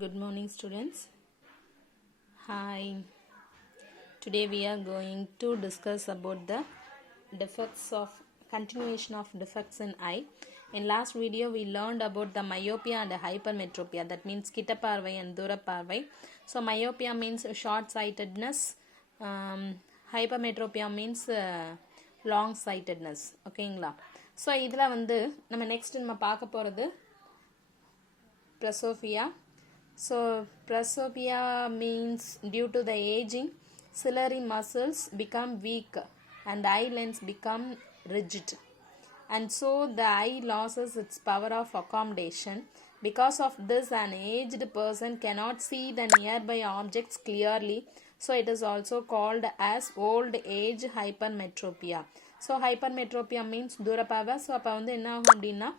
Good morning, students. Hi. Today we are going to discuss about the defects of continuation of defects in eye. In last video we learned about the myopia and hypermetropia. That means கிட்டப்பார்வை and தூரப்பார்வை. So myopia means short sightedness. Hypermetropia means long sightedness. ஓகேங்களா? So இதில் நம்ம next நம்ம பார்க்க போகிறது presbyopia. So presbyopia means due to the aging, ciliary muscles become weak and eye lens become rigid, and so the eye loses its power of accommodation. Because of this, an aged person cannot see the nearby objects clearly, so it is also called as old age hypermetropia. So hypermetropia means தூரப்பார்வை. So அப்போ என்ன ஆகும் அப்படின்னா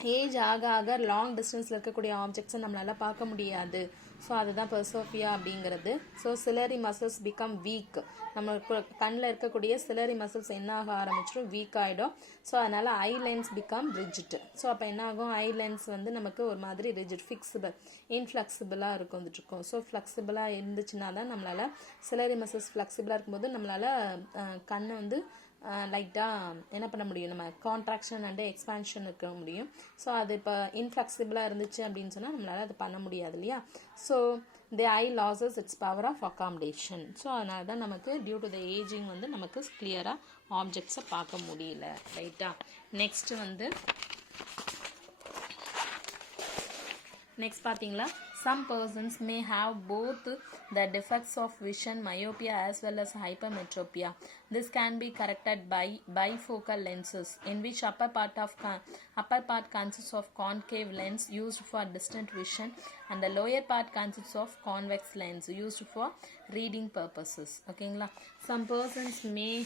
age ஆக ஆக long டிஸ்டன்ஸில் இருக்கக்கூடிய ஆப்ஜெக்ட்ஸை நம்மளால் பார்க்க முடியாது. ஸோ அதுதான் பெர்சோபியா அப்படிங்கிறது. So சிலரி muscles become week. நம்ம கண்ணில் இருக்கக்கூடிய சிலரி மசில்ஸ் என்ன ஆக ஆரம்பிச்சிடும், வீக் ஆகிடும். ஸோ அதனால் ஐ லென்ஸ் பிகம் ரிஜிட். ஸோ அப்போ என்ன ஆகும், ஐ லென்ஸ் நமக்கு ஒரு மாதிரி ரிஜிட், ஃபிக்ஸிபிள், இன்ஃப்ளெக்சிபிளாக இருக்கும். ஸோ ஃப்ளெக்சிபிளாக இருந்துச்சுன்னா தான் நம்மளால் சிலரி மசில்ஸ் ஃப்ளெக்சிபிளாக இருக்கும்போது நம்மளால் கண்ணை லைட்டாக என்ன பண்ண முடியும், நம்ம கான்ட்ராக்ஷன் அண்டு எக்ஸ்பான்ஷன் இருக்க முடியும். ஸோ அது இப்போ இன்ஃப்ளெக்சிபிளாக இருந்துச்சு அப்படின்னு சொன்னால் நம்மளால் அது பண்ண முடியாது இல்லையா. So the eye loses its power of accommodation. So அதனால தான் நமக்கு டியூ டு த ஏஜிங் நமக்கு கிளியராக ஆப்ஜெக்ட்ஸை பார்க்க முடியல. ரைட்டா. நெக்ஸ்ட் பார்த்தீங்களா, some persons may have both the defects of vision, myopia as well as hypermetropia. This can be corrected by bifocal lenses, in which upper part consists of concave lens used for distant vision, and the lower part consists of convex lens used for reading purposes. Okay, some persons may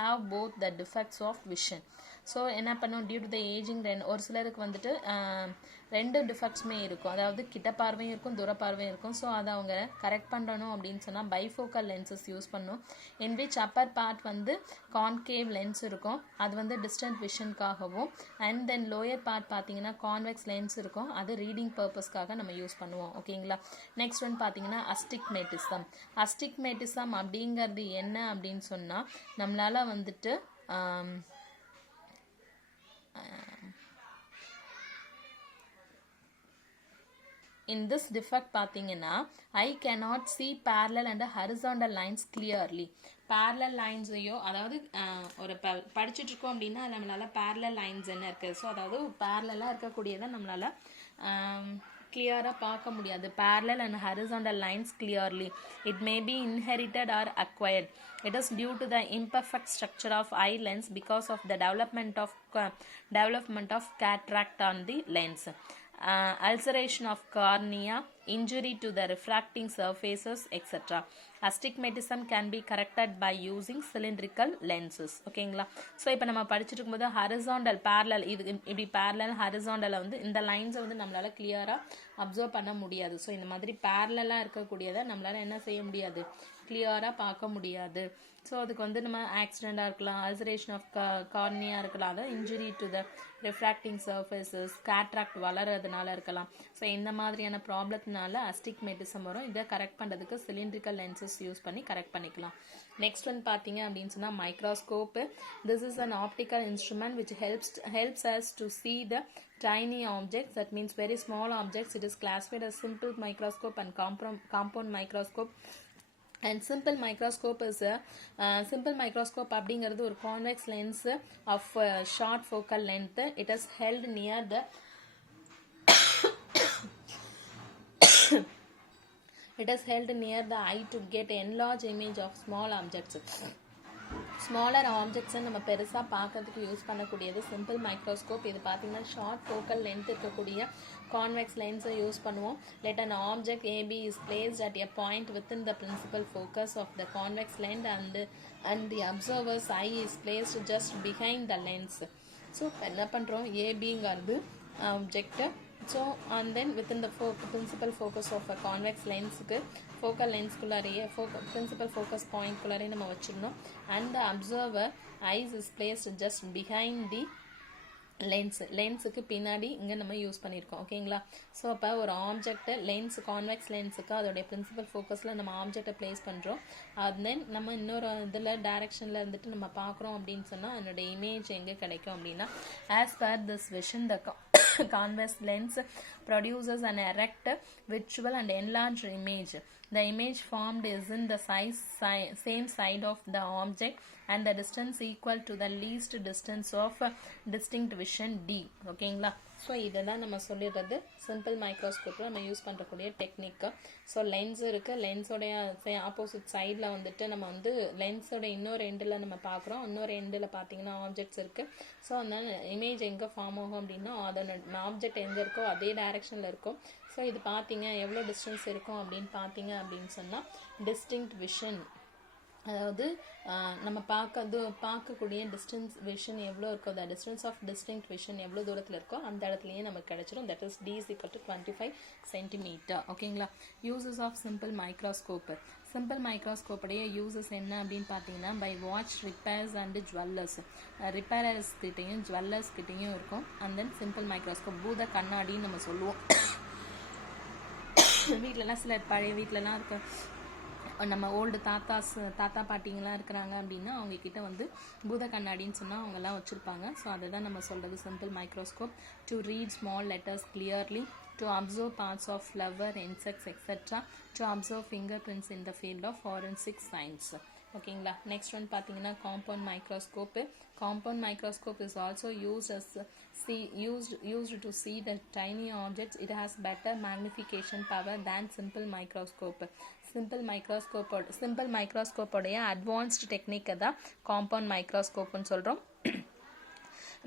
have both the defects of vision. So என்ன பண்ணும், due to the ageing ஒரு சிலருக்கு ரெண்டு டிஃபெக்ட்ஸுமே இருக்கும். அதாவது கிட்ட பார்வையும் இருக்கும், தூரப்பார்வையும் இருக்கும். ஸோ அதை அவங்க கரெக்ட் பண்ணணும் அப்படின்னு சொன்னால் பைஃபோக்கல் லென்சஸ் யூஸ் பண்ணணும். In which upper part concave lens இருக்கும், அது டிஸ்டன்ட் விஷனுக்காகவும், அண்ட் தென் லோயர் பார்ட் பார்த்தீங்கன்னா கான்வெக்ஸ் லென்ஸ் இருக்கும், அது ரீடிங் பர்பஸ்க்காக நம்ம யூஸ் பண்ணுவோம். ஓகேங்களா. நெக்ஸ்ட் பார்த்தீங்கன்னா அஸ்டிக்மேட்டிசம் அப்படிங்கிறது என்ன அப்படின்னு சொன்னால், நம்மளால் in this defect பார்த்தீங்கன்னா I cannot see parallel and horizontal lines clearly. parallel linesையோ, அதாவது ஒரு படிச்சுட்டு இருக்கோம் அப்படின்னா நம்மளால parallel lines என்ன இருக்குது, ஸோ அதாவது parallel-ஆக இருக்கக்கூடியதை நம்மளால கிளியராக பார்க்க முடியாது. parallel and horizontal lines clearly. It may be inherited or acquired. It is due to the imperfect structure of eye lens because of the development of cataract on the lens. Ulceration of cornea, injury to the refracting surfaces, etc. Astigmatism can be corrected by using cylindrical lenses. ஓகேங்களா. So இப்போ நம்ம படிச்சுட்டு இருக்கும்போது horizontal parallel, இது இப்படி parallel ஹரிசாண்டலில் இந்த லைன்ஸை நம்மளால் கிளியராக அப்சர்வ் பண்ண முடியாது. ஸோ இந்த மாதிரி பேரலாக இருக்கக்கூடியதை நம்மளால் என்ன செய்ய முடியாது, கிளியராக பார்க்க முடியாது. ஸோ அதுக்கு நம்ம ஆக்சிடெண்ட்டாக இருக்கலாம், அல்சரேஷன் ஆஃப் கார்னியா இருக்கலாம், அதாவது injury to the refracting surfaces, cataract வளர்றதுனால இருக்கலாம். ஸோ இந்த மாதிரியான ப்ராப்ளத்தினால அஸ்டிக்மேட்டிசம் வரும். இதை கரெக்ட் பண்ணுறதுக்கு சிலிண்ட்ரிக்கல் லென்சஸ் யூஸ் பண்ணி கரெக்ட் பண்ணிக்கலாம். நெக்ஸ்ட் பார்த்தீங்க அப்படின்னு சொன்னால் microscope. This is an optical instrument which helps us to see the tiny objects. That means very small objects. It is classified as simple microscope and compound microscope. And simple microscope is simple microscope அப்படிங்கிறது ஒரு convex lens of short focal length. It is held near the eye to get enlarged image of small objects. Smaller ஆப்ஜெக்ட்ஸை நம்ம பெருசாக பார்க்கறதுக்கு use பண்ணக்கூடியது simple microscope. இது பார்த்தீங்கன்னா short focal length இருக்கக்கூடிய கான்வெக்ஸ் லென்ஸை யூஸ் பண்ணுவோம். Let an object AB is placed at a point within the principal focus of the convex lens and the observer's eye is placed just behind the lens. So என்ன பண்ணுறோம், ஏபிங்கிறது object. So and then within the principal focus of a convex லென்ஸுக்கு focal லென்ஸ்குள்ளாரையே principal focus பாயிண்ட்குள்ளாரையே நம்ம வச்சிடணும். And the observer eyes is placed just behind the லென்ஸுக்கு பின்னாடி இங்கே நம்ம யூஸ் பண்ணியிருக்கோம். ஓகேங்களா? ஸோ அப்போ ஒரு ஆப்ஜெக்டை கான்வெக்ஸ் லென்ஸுக்கு அதோடைய பிரின்சிபல் ஃபோக்கஸில் நம்ம ஆப்ஜெக்டை பிளேஸ் பண்ணுறோம். தென் நம்ம இன்னொரு இதில் டைரக்ஷனில் இருந்துட்டு நம்ம பார்க்குறோம் அப்படின்னு சொன்னால் அதனுடைய இமேஜ் எங்கே கிடைக்கும் அப்படின்னா, as per this vision the convex lens produces an erect, visual and enlarged image. The image formed is in the same side of the object and the distance equal to the least distance of distinct vision d. ஓகேங்களா? So இதை தான் நம்ம சொல்லிடுறது simple மைக்ரோஸ்கோப்பில் நம்ம use பண்ணுறக்கூடிய டெக்னிக்கு. So lens இருக்குது, லென்ஸோடைய opposite சைடில் வந்துட்டு நம்ம வந்து லென்ஸோட இன்னொரு எண்டில் நம்ம பார்க்குறோம், இன்னொரு எண்டில் பார்த்தீங்கன்னா ஆப்ஜெக்ட்ஸ் இருக்குது. ஸோ அந்த இமேஜ் எங்கே ஃபார்ம் ஆகும் அப்படின்னா அதோட ஆப்ஜெக்ட் எங்கே இருக்கோ அதே டைரெக்ஷனில் இருக்கும். ஸோ இது பார்த்தீங்க எவ்வளோ டிஸ்டன்ஸ் இருக்கும் அப்படின்னு பார்த்தீங்க அப்படின்னு சொன்னால் டிஸ்டிங்க்ட் விஷன், அதாவது நம்ம பார்க்கக்கூடிய டிஸ்டன்ஸ் விஷன் எவ்வளோ இருக்கோ, the distance of distinct vision எவ்வளோ தூரத்தில் இருக்கோ அந்த இடத்துலையே நமக்கு கிடைச்சிடும். That is d is equal to 25 centimetre. ஓகேங்களா? Uses of simple microscope. Simple மைக்ரோஸ்கோப்புடைய யூசஸ் என்ன அப்படின்னு பார்த்தீங்கன்னா, by watch repairs and jewellers, repairers கிட்டையும் ஜுவல்லர்ஸ் கிட்டையும் இருக்கும். அண்ட் தென் சிம்பிள் மைக்ரோஸ்கோப் பூத கண்ணாடின்னு நம்ம சொல்லுவோம். வீட்டிலலாம் சில பழைய வீட்டிலலாம் இருக்க நம்ம ஓல்டு தாத்தா பாட்டிங்கெலாம் இருக்கிறாங்க அப்படின்னா அவங்கக்கிட்ட வந்து பூத கண்ணாடின்னு சொன்னால் அவங்கெல்லாம் வச்சுருப்பாங்க. ஸோ அதை தான் நம்ம சொல்கிறது simple microscope. To read small letters clearly, to observe parts of flower, insects, etc., to observe fingerprints in the field of forensic science. ஓகேங்களா? நெக்ஸ்ட் ஒன் பார்த்தீங்கன்னா compound microscope. Compound microscope is also used to see the tiny objects. It has better magnification power than simple microscope. Simple microscope உடைய advanced technique தான் compound microscope ன்னு சொல்றோம்.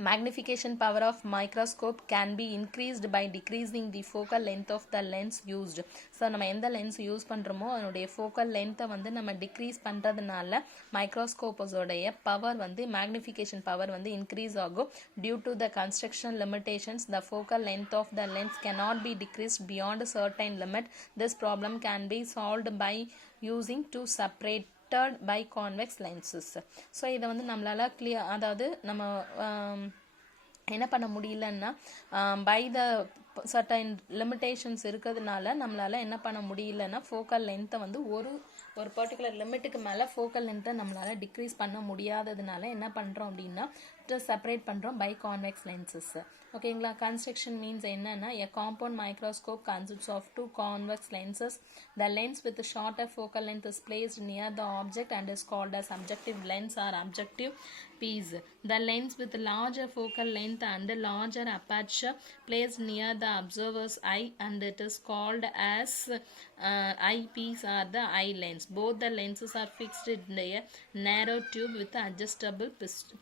Magnification power of microscope can be increased by decreasing the focal length of the lens used. So நம்ம எந்த lens use பண்ணுறோமோ அதனுடைய focal லென்த்தை வந்து நம்ம டிக்ரீஸ் பண்ணுறதுனால மைக்ரோஸ்கோப்பஸோடைய பவர் வந்து மேக்னிஃபிகேஷன் பவர் வந்து இன்க்ரீஸ் ஆகும். Due to the construction limitations the focal length of the lens cannot be decreased beyond a certain limit. This problem can be solved by using two separate by convex lenses. So இதை வந்து நம்மளால் அதாவது நம்ம என்ன பண்ண முடியலன்னா by the certain limitations இருக்கிறதுனால நம்மளால் என்ன பண்ண முடியலன்னா ஃபோக்கல் லென்த்தை வந்து ஒரு பர்டிகுலர் லிமிட்டுக்கு மேலே ஃபோக்கல் லென்த்தை நம்மளால் டிக்ரீஸ் பண்ண முடியாததுனால என்ன பண்ணுறோம் அப்படின்னா செப்பரேட் பண்ணுறோம் பை கான்வெக்ஸ் லென்சஸ். ஓகேங்களா? கன்ஸ்ட்ரக்ஷன் மீன்ஸ் என்னன்னா a compound microscope consists of two convex lenses. The lens with the shorter focal length is placed near the object and is called as objective lens or objective piece. The lens with larger focal length and larger aperture placed near the observer's eye and it is called as eyepiece or the eye lens. Both the lenses are fixed in a narrow tube with adjustable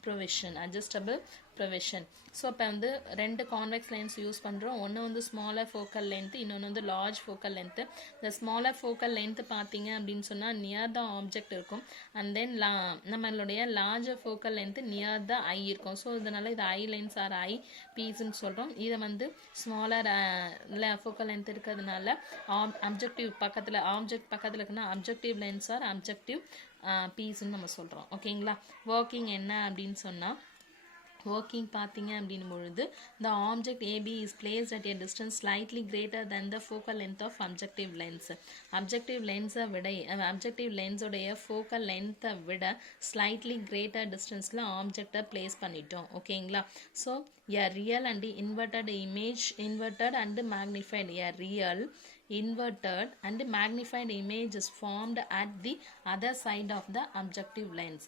provision. So இப்போ வந்து ரெண்டு convex lens use பண்ணுறோம். ஒன்று வந்து smaller focal length, இன்னொன்று வந்து large focal length. இந்த smaller focal length பார்த்தீங்க அப்படின்னு சொன்னால் நியர் த ஆப்ஜெக்ட் இருக்கும். அண்ட் தென் நம்மளுடைய larger focal length near the eye இருக்கும். ஸோ இதனால் இது ஐ லென்ஸ் ஆர் ஐ பீஸ்ன்னு சொல்கிறோம். இதை வந்து ஸ்மாலர் ஃபோக்கல் லென்த் இருக்கிறதுனால ஆப்ஜெக்ட் பக்கத்தில் இருக்குன்னா அப்ஜெக்டிவ் லென்ஸ் ஆர் அப்ஜெக்டிவ் பீஸ்ன்னு நம்ம சொல்கிறோம். ஓகேங்களா? ஒர்க்கிங் என்ன அப்படின்னு சொன்னால் working பார்த்தீங்க அப்படின் பொழுது the object AB is placed at a distance slightly greater than the focal length of objective lens. objective lens உடைய focal length விட slightly greater distanceல object place பண்ணிட்டோம். ஓகேங்களா? so a real and inverted image, inverted and magnified, a real inverted and magnified image is formed at the other side of the objective lens.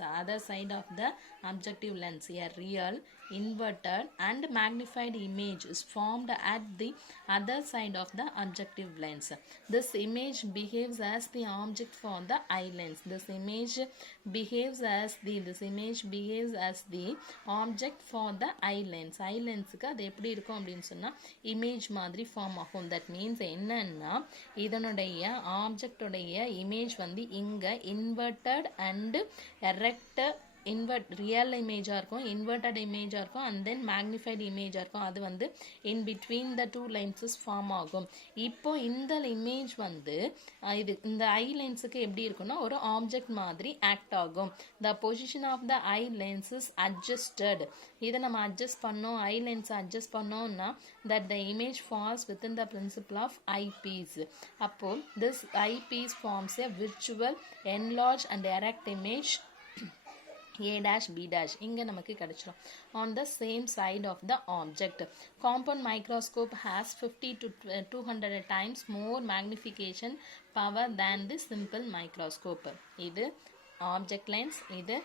A real inverted and magnified image is formed at the other side of the objective lens. This image behaves as the object for the eye lens. This image behaves as the object for the eye lens. eye lensக்கு அது எப்படி இருக்கும் அப்படின்னு சொன்னா image மாதிரி form ஆகும். That means என்னன்னா இதனுடைய ஆப்ஜெக்டுடைய image வந்து இங்க இன்வெர்டட் அண்ட் எரெக்ட் ரியல் இமேஜாக இருக்கும், இன்வெர்டட் இமேஜாக இருக்கும், அண்ட் தென் மேக்னிஃபைடு இமேஜாக இருக்கும். அது வந்து in between the two lenses form ஆகும். இப்போ இந்த இமேஜ் வந்து இது இந்த ஐ லென்ஸுக்கு எப்படி இருக்குன்னா ஒரு ஆப்ஜெக்ட் மாதிரி ஆக்ட் ஆகும். The position of the eye lens is adjusted. இதை நம்ம அட்ஜஸ்ட் பண்ணோம், ஐ லென்ஸை அட்ஜஸ்ட் பண்ணோம்னா that the image falls within the principle of eyepiece. அப்போ this eyepiece forms a virtual enlarged and erect image A dash B dash இங்க நமக்கு கிடைச்சிரும் on the same side of the object. Compound microscope has 50 to 200 times more magnification power than the simple microscope. இது object lens, இது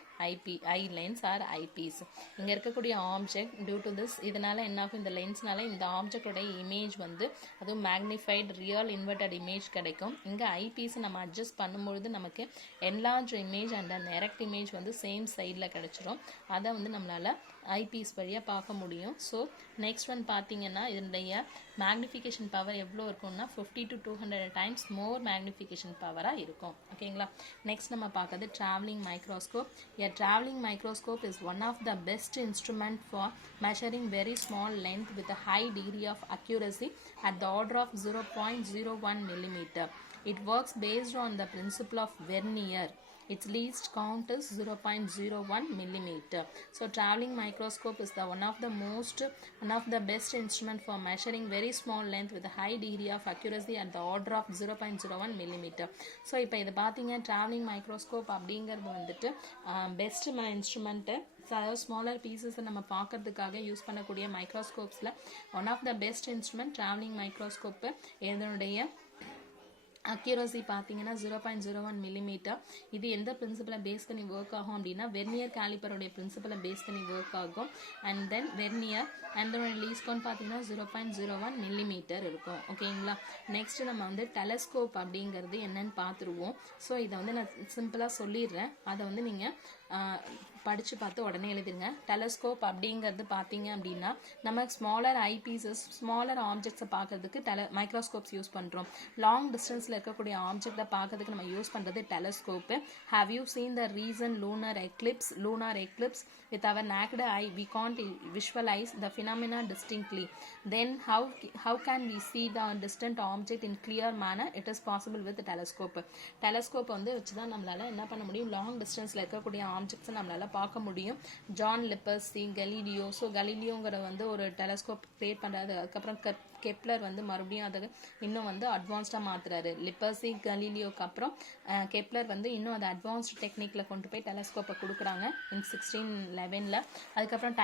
ஐ lens R eyepiece. இங்கே இருக்கக்கூடிய object due to this இதனால் என்ன ஆகும், இந்த லென்ஸ்னால இந்த ஆப்ஜெக்டோடைய இமேஜ் வந்து அதுவும் மேக்னிஃபைடு ரியல் இன்வெர்டட் இமேஜ் கிடைக்கும். இங்கே ஐபீஸ் நம்ம அட்ஜஸ்ட் பண்ணும்பொழுது நமக்கு என்லார்ஜ் இமேஜ் அண்ட் அந்த எரெக்ட் இமேஜ் வந்து சேம் சைடில் கிடைச்சிரும். அதை வந்து நம்மளால் ஐபீஸ் வழியாக பார்க்க முடியும். ஸோ நெக்ஸ்ட் ஒன் பார்த்தீங்கன்னா இதனுடைய மேக்னிஃபிகேஷன் பவர் எவ்வளோ இருக்கும்னா 50 to 200 டைம்ஸ் மோர் மேக்னிஃபிகேஷன் பவராக இருக்கும். ஓகேங்களா. நெக்ஸ்ட் நம்ம பார்க்கறது traveling microscope. A traveling microscope is one of the best instrument for measuring very small length with a high degree of accuracy at the order of 0.01 millimeter. It works based on the principle of Vernier. Its least count is 0.01 millimeter. So traveling microscope is one of the best instrument for measuring very small length with a high degree of accuracy at the order of 0.01 millimeter. So இப்போ இது பார்த்தீங்க traveling microscope அப்படிங்கிறது வந்துட்டு best instrument. அதாவது smaller பீசஸை நம்ம பார்க்கறதுக்காக use பண்ணக்கூடிய மைக்ரோஸ்கோப்ஸில் one of the best instrument travelling microscope. இதனுடைய அக்யூரசி பார்த்தீங்கன்னா 0.01 millimeter. இது எந்த பிரின்சிபலை பேஸ் பண்ணி ஒர்க் ஆகும் அப்படின்னா வெர்னியர் கேலிப்பருடைய பிரின்சிபலை பேஸ் பண்ணி ஒர்க் ஆகும். And then vernier and least count பார்த்தீங்கன்னா 0.01 millimeter இருக்கும். ஓகேங்களா. நெக்ஸ்ட் நம்ம வந்து டெலஸ்கோப் அப்படிங்கிறது என்னன்னு பார்த்துருவோம். ஸோ இதை வந்து நான் சிம்பிளாக சொல்லிடுறேன், அதை வந்து நீங்கள் படித்து பார்த்து உடனே எழுதிருங்க. டெலஸ்கோப் அப்படிங்கிறது பார்த்தீங்க அப்படின்னா நம்ம ஸ்மாலர் ஐ பீசஸ் ஸ்மாலர் ஆப்ஜெக்ட்ஸை பார்க்கறதுக்கு மைக்ரோஸ்கோப்ஸ் யூஸ் பண்ணுறோம். லாங் டிஸ்டன்ஸில் இருக்கக்கூடிய ஆப்ஜெக்டை பார்க்கறதுக்கு நம்ம யூஸ் பண்ணுறது telescope. Have you seen the reason lunar Eclipse with our naked eye we can't visualize the phenomena distinctly. Then how can we see the distant object in clear manner? It is possible with the telescope வந்து வச்சு தான் நம்மளால என்ன பண்ண முடியும், long டிஸ்டன்ஸில் இருக்கக்கூடிய ஆப்ஜெக்ட்ஸை நம்மளால பார்க்க முடியும். John Lippershey, Galileo. ஸோ கலீலியோங்கிற வந்து ஒரு டெலஸ்கோப் கிரியேட் பண்ணுறாரு. அதுக்கப்புறம் கெப்லர் வந்து மறுபடியும் அதை இன்னும் வந்து அட்வான்ஸ்டாக மாற்றுறாரு. லிப்பர்ஸி கலீலியோக்கு அப்புறம் கெப்லர் வந்து இன்னும் அதை அட்வான்ஸ்டு டெக்னிக்கில் கொண்டு போய் டெலஸ்கோப்பை கொடுக்குறாங்க இன் 1611. அதுக்கப்புறம்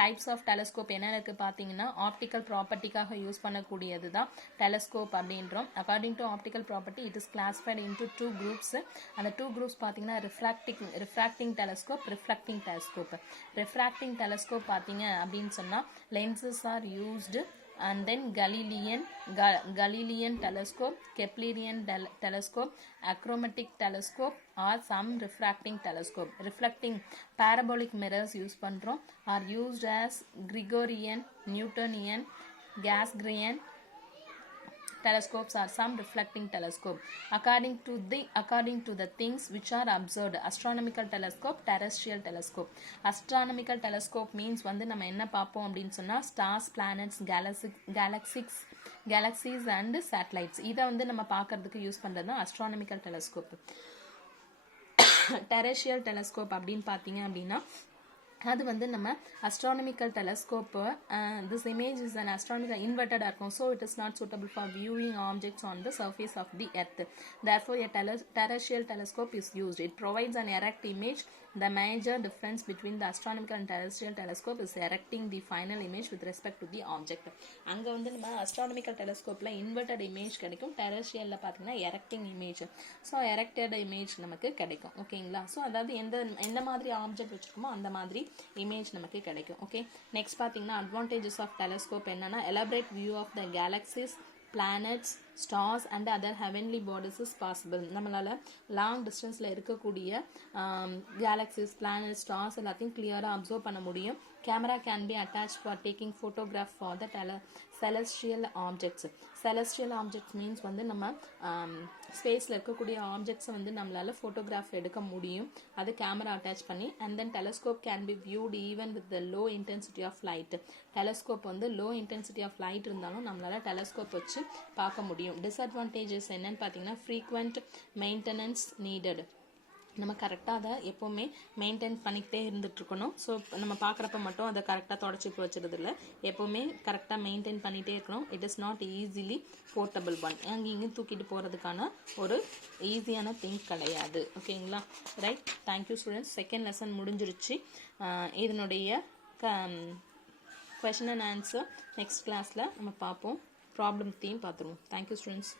டைப்ஸ் ஆஃப் டெலஸ்கோப் என்ன இருக்குது பார்த்தீங்கன்னா ஆப்டிக்கல் ப்ராப்பர்ட்டிக்காக யூஸ் பண்ணக்கூடியது தான் டெலஸ்கோப் அப்படின்றோம். According to optical property it is classified into 2 groups. அந்த 2 groups பார்த்தீங்கன்னா refracting telescope, refracting telescope. Refracting telescope பார்த்தீங்க அப்படின்னு சொன்னால் lenses are used and then Galilean telescope, Keplerian telescope, achromatic telescope or some refracting telescope. Reflecting parabolic mirrors use பண்றோம் are used as Gregorian, Newtonian, Gasgrian telescopes are some reflecting telescope. According to the things which are observed, astronomical telescope, terrestrial telescope. Astronomical telescope means வந்து நம்ம என்ன பார்ப்போம் அப்படின்னு சொன்னா stars, planets, galaxies and satellites. இதை வந்து நம்ம பார்க்கறதுக்கு யூஸ் பண்றது தான் astronomical telescope. terrestrial telescope அப்படின்னு பார்த்தீங்க அப்படின்னா அது வந்து நம்ம astronomical telescope. This image is an astronomical inverted இருக்கும். So it is not suitable for viewing objects on the surface of the earth. Therefore a terrestrial telescope is used. It provides an erect image. The major difference between the astronomical and terrestrial telescope is erecting the final image with respect to the object. அங்க வந்து நம்ம astronomical telescopeல inverted image கிடைக்கும், terrestrialல பார்த்தீங்கன்னா erecting image. So erected image நமக்கு கிடைக்கும். ஓகேங்களா. So அதாவது எந்த மாதிரி ஆப்ஜெக்ட் வச்சிருக்கோமோ அந்த மாதிரி இமேஜ் நமக்கு கிடைக்கும். ஓகே. நெக்ஸ்ட் பார்த்தீங்கன்னா அட்வான்டேஜஸ் ஆஃப் டெலஸ்கோப் என்னன்னா elaborate view of the galaxies, planets, stars and other heavenly bodies is possible. நம்மளால் லாங் டிஸ்டன்ஸில் இருக்கக்கூடிய கேலக்சிஸ், பிளானட், ஸ்டார்ஸ் எல்லாத்தையும் கிளியராக அப்சர்வ் பண்ண முடியும். Camera can be attach for taking photograph for the celestial objects. Celestial objects means வந்து நம்ம ஸ்பேஸில் இருக்கக்கூடிய ஆப்ஜெக்ட்ஸை வந்து நம்மளால் ஃபோட்டோகிராஃப் எடுக்க முடியும், அது கேமரா அட்டாச் பண்ணி. And then telescope can be viewed even with the low intensity of light. Telescope வந்து லோ இன்டென்சிட்டி ஆஃப் லைட் இருந்தாலும் நம்மளால் டெலஸ்கோப் வச்சு பார்க்க முடியும். டிஸ்அட்வான்டேஜஸ் என்னன்னு பார்த்தீங்கன்னா ஃப்ரீக்வெண்ட் மெயின்டெனன்ஸ் நீடட். நம்ம கரெக்டாக அதை எப்போவுமே மெயின்டைன் பண்ணிக்கிட்டே இருந்துகிட்ருக்கணும். ஸோ நம்ம பார்க்குறப்ப மட்டும் அதை கரெக்டாக தொடச்சி வச்சுறது இல்லை, எப்போவுமே கரெக்டாக மெயின்டைன் பண்ணிகிட்டே இருக்கணும். It is not easily portable one. அங்கேயும் தூக்கிட்டு போகிறதுக்கான ஒரு ஈஸியான திங் கிடையாது. ஓகேங்களா? Right. Thank you students. Second lesson முடிஞ்சிருச்சு. இதனுடைய கொஷின் அண்ட் ஆன்சர் நெக்ஸ்ட் கிளாஸில் நம்ம பார்ப்போம். ப்ராப்ளம் தீம் பார்த்துருவோம். Thank you students.